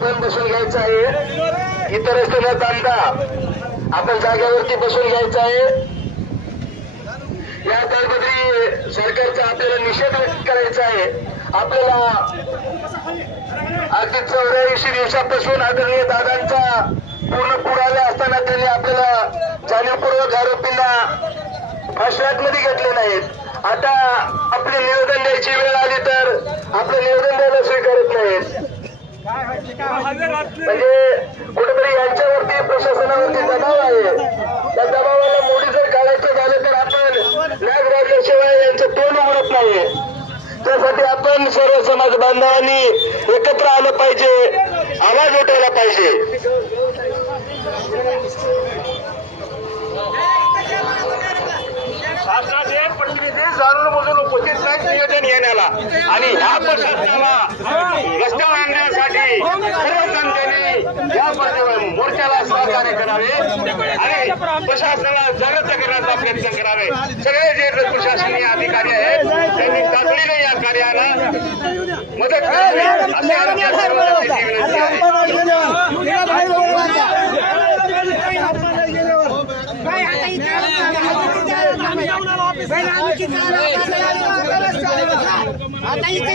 आपण बसून घ्यायचं आहे. इतर न थांबता आपण जागेवरती बसून घ्यायचं आहे. या कालबद्री सरकारचा आपल्याला निषेध व्यक्त करायचा आहे. आपल्याला अगदी चौऱ्याऐंशी दिवसापासून आदरणीय दादांचा पूर्ण पुरावे असताना त्यांनी आपल्याला जाणीवपूर्वक आरोपींना मध्ये घेतले नाहीत. आता आपले निवेदन द्यायची वेळ आली तर आपलं निवेदन द्यायला स्वीकारत नाहीत. म्हणजे कुठेतरी यांच्यावरती प्रशासनावरती दबाव आहे. त्या दबावाला मोडी जर काढायचं झालं तर आपण नाग राहिल्याशिवाय यांचं तोंड उघडत नाही त्यासाठी आपण सर्व समाज बांधवांनी एकत्र आलं पाहिजे आवाज उठायला पाहिजे. शासनाचे प्रतिनिधी जाणून बुजून उपस्थित नाहीत नियोजन येण्याला. आणि ह्या प्रशासनाला सहकार्य करावे. आणि प्रशासनाला जागृत करण्याचा प्रयत्न करावे. सगळे जे प्रशासनीय अधिकारी आहेत त्यांनी तातडीने या कार्याला मदत करावी. अशी आमच्या सर्व जनतेची विनंती आहे. आता इथे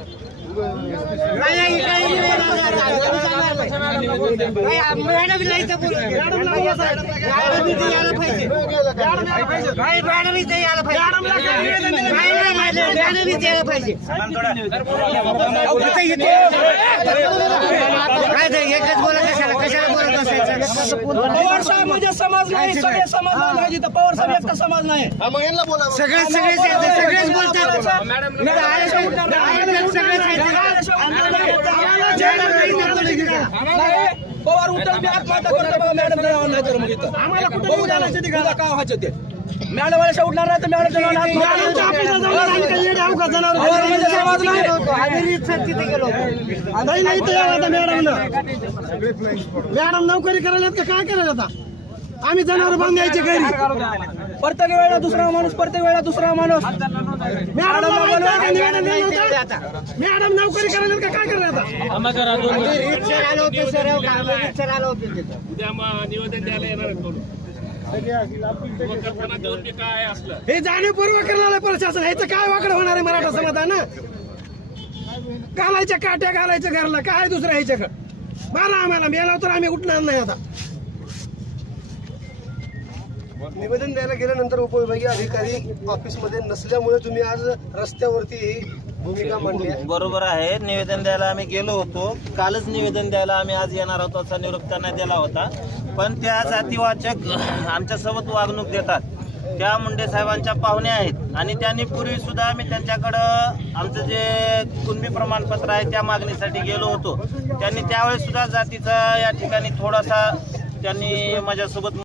खाली बसा मॅडम इथं पवार साहेब म्हणजे समाज नाही सगळे समाज नाही पवार साहेब एकटा समाज नाही सगळे सगळेच बोलतात पवार उठल बी आत्महत्या करतो बघा मॅडम नाही तर मग इथं जायचं ते काय व्हायचं ते मॅडम वाल्या उठणार नाही तर मॅडम नाही मॅडम नोकरी करायला का? काय करायला आता? आम्ही जनावर बांधायचे घरी. प्रत्येक वेळेला दुसरा माणूस प्रत्येक वेळेला दुसरा माणूस. मॅडम मॅडम नोकरी करायला का? काय करायला आता रिक्षा आलो होतो सर. रिक्षा आलो होतो तिथं. हे जाणीवपूर्वक करणार प्रशासन ह्याचं काय वाकडं होणार आहे मराठा समाजानं? घालायच्या काट्या घालायच्या घरला काय दुसरं ह्याच्याकडं? मारा आम्हाला मेला तर आम्ही उठणार नाही आता. निवेदन द्यायला गेल्यानंतर उपविभागीय अधिकारी ऑफिसमध्ये नसल्यामुळे तुम्ही आज रस्त्यावरती ही भूमिका मांडली आहे. बरोबर आहे. निवेदन द्यायला आम्ही गेलो होतो. कालच निवेदन द्यायला आम्ही आज येणार होतो असा निरोप त्यांना दिला होता. पण त्या जातीवाचक आमच्यासोबत वागणूक देतात. त्या मुंडे साहेबांच्या पाहुण्या आहेत. आणि त्यांनी पूर्वी सुद्धा आम्ही त्यांच्याकडं आमचं जे कुणबी प्रमाणपत्र आहे त्या मागणीसाठी गेलो होतो. त्यांनी त्यावेळेस सुद्धा जातीचा या ठिकाणी थोडासा त्यांनी माझ्यासोबत